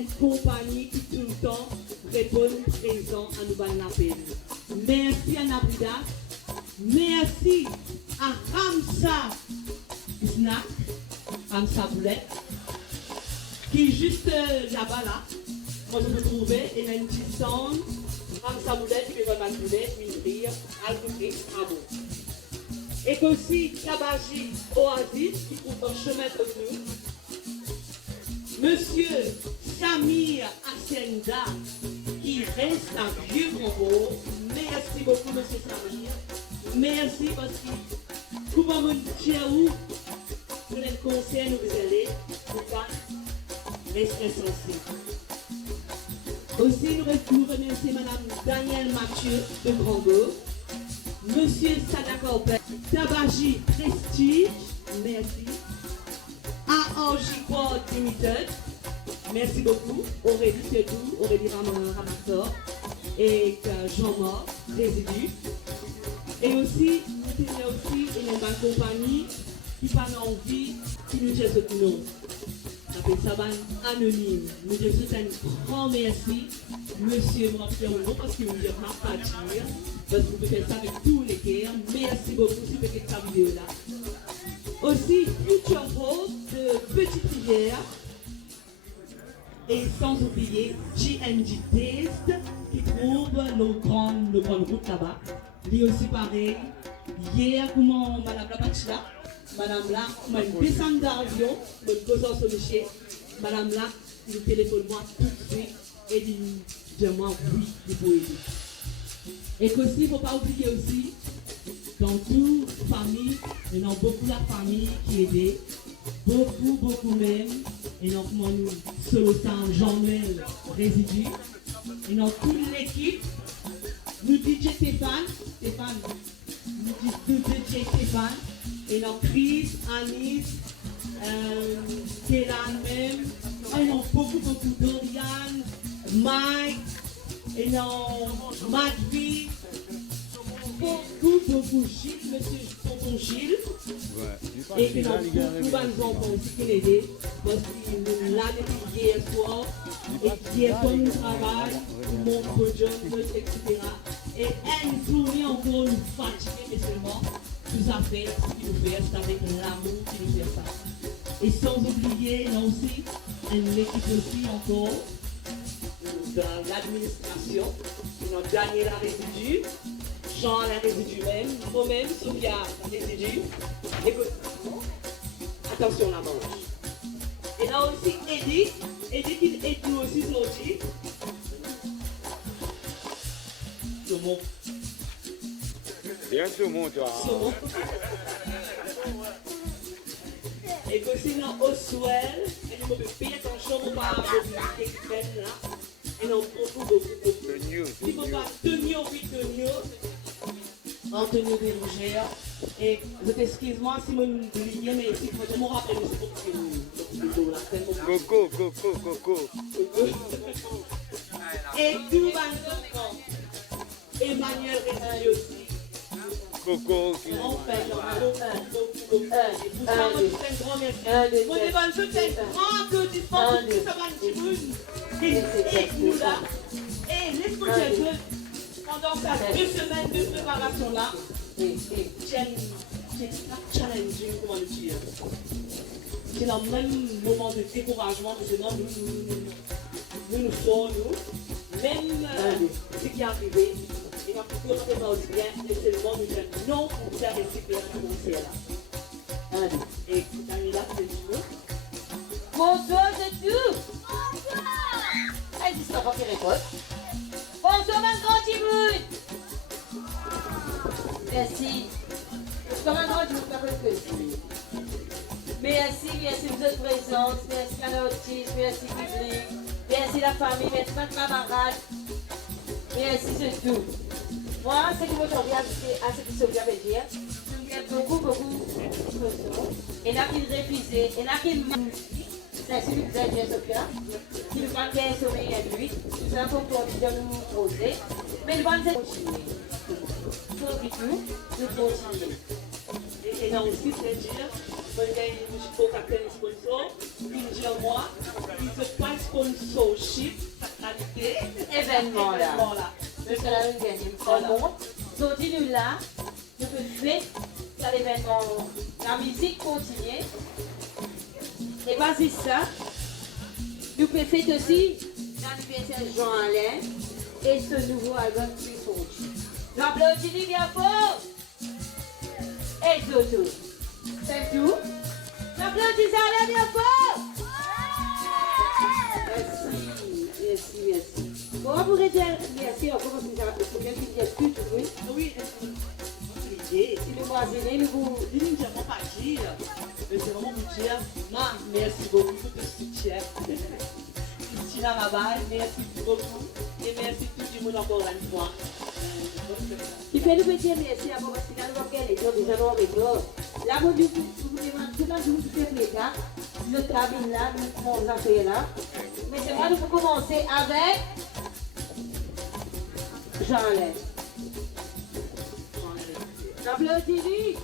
une compagnie qui tout le temps répond présent à nous ban l'appel. Merci à Nabrida. Merci à Ramsa Snack, Ramsa Boulette, qui est juste là-bas là. Moi je me trouvais et une petite sonde. Ramsa Boulette, qui veut ma boulette, une rire, à côté, à bon. Et qu'aussi Kabaji Oasis, qui trouve un chemin de nous. Monsieur Samir Asenda, qui reste un vieux combo. Merci beaucoup, monsieur Samir. Merci parce que, comment me dire où, pour les conseils, nous allez, pour pas rester sensible. Aussi, nous remercions madame Danielle Mathieu de Grango, monsieur Sadaka Opet, Tabaji Prestige, merci. AOJ World Limited, merci beaucoup. Aurélie Tedou, Aurélie Ramassor et Jean-Marc Résidu. Et aussi, nous avons aussi une bonne compagnie qui n'a pas envie, qui nous dit ce nom. Ça fait ça anonyme. Nous disons un grand merci, monsieur Morpion, parce que nous ne pouvons pas dire, parce que vous pouvez faire ça avec tous les cœurs. Merci beaucoup si vous faites cette vidéo-là. Aussi, Future Hope de Petite Rivière. Et sans oublier GNG Taste qui trouve nos grandes routes là-bas. Lui aussi pareil. Hier, comment madame la Bachila, madame là, m'a une descente d'avion, me pose en solution. Madame là, il téléphone moi tout de suite et dit moi oui, il faut aider. Et qu'aussi, il ne faut pas oublier aussi, dans toute famille, il y a beaucoup de familles qui aident, beaucoup même, et donc moi nous, solo Jean-Noël Résidu, et dans toute l'équipe, nous DJ Stéphane, nous disons DJ Stéphane, et dans Chris, Anis, Kélan même, et dans beaucoup Dorian, Mike, et dans Madvi, beaucoup Gilles, monsieur Tonton Gilles, et que dans beaucoup d'enfants aussi qui l'aident, parce qu'il l'a depuis hier soir, et hier soir nous travaillons, mon projet, etc. Et elle sourit encore nous fatiguer, mais seulement, tout à fait ce qu'il nous fait, c'est avec l'amour qu'il nous fait ça. Et sans oublier, là aussi, une équipe aussi encore, dans l'administration, nous Daniela Résidu, Jean la Résidu même, moi-même, Sophia Résidu. Écoute, attention la manche. Et là aussi, Edith qui aide nous aussi sur aussi. Saumon. Bien saumon, toi. Saumon. Et que sinon, au swell, et nous pouvons payer attention au pas à là. Et non, beaucoup. Si vous pas tenir, oui, tenir. En tenue des rougères. Et excuse-moi si vous m'oubliez, mais si vous me rappelez, c'est Coco. Et tout va enfants. Emmanuel Résidu aussi. Coco. On fait un grand merci. Mon évanouissement, c'est un grand applaudissement pour tout ça, et nous là. Et laisse-moi pendant ces 2 semaines de préparation là, j'ai challenging, comment le dire. C'est dans le même moment de découragement, parce que non, nous sommes, même ce qui est arrivé, et quand tout le monde est bien, et c'est le monde où j'aime non pour faire recycler la concert là. Et Daniela, c'est du mot. Bonsoir, c'est tout. Bonsoir. Elle dit ça, pas qu'il récolte. Bonsoir, ma grande Timoun. Merci. Comme un grand, je vous parle que merci, vous êtes présente. Merci à l'artiste, merci public. Merci la famille, merci ma camarade. Merci, c'est tout. Moi, ce qui m'autorise à ce que Sophia veut dire, il y a beaucoup de choses. Et là, qu'il réfléchit, et là, qu'il c'est celui que vous avez dit, Sophia, qui nous manque un sommeil à lui, tout ça pour pouvoir nous poser. Mais le bon, c'est continuer. Tout du tout, nous continuer. Et là aussi, c'est dire, quand il y a un capitaine sponsor, il dit à moi, il ne fait pas sponsorship, qualité, Événement là. C'est C'est la deuxième fois. Donc, nous là, nous pouvons faire l'événement, la musique continue. Et pas juste ça, nous pouvons faire aussi l'anniversaire Jean-Alain et ce nouveau album qui est sorti. J'applaudis bien fort. Et Toto. C'est tout. J'applaudis Alain bien fort. Merci. Bon, on pourrait dire merci encore parce que c'est bien qu'il y a tout, oui. Oui, l'idée. Si nous voisinez, nous vous... Il ne vient pas dire, mais c'est vraiment pour dire, merci beaucoup pour tout ce soutien. Tina Rabaille, merci beaucoup. Et merci tout le monde encore une fois. Il fait nous dire merci à vous parce que quand nous avons les gens déjà nous avons là, vous demandez tout le monde qui fait les gars, le cabine là, nous avons fait là. Mais c'est moi, nous pouvons commencer avec Jean-Alain. J'applaudis.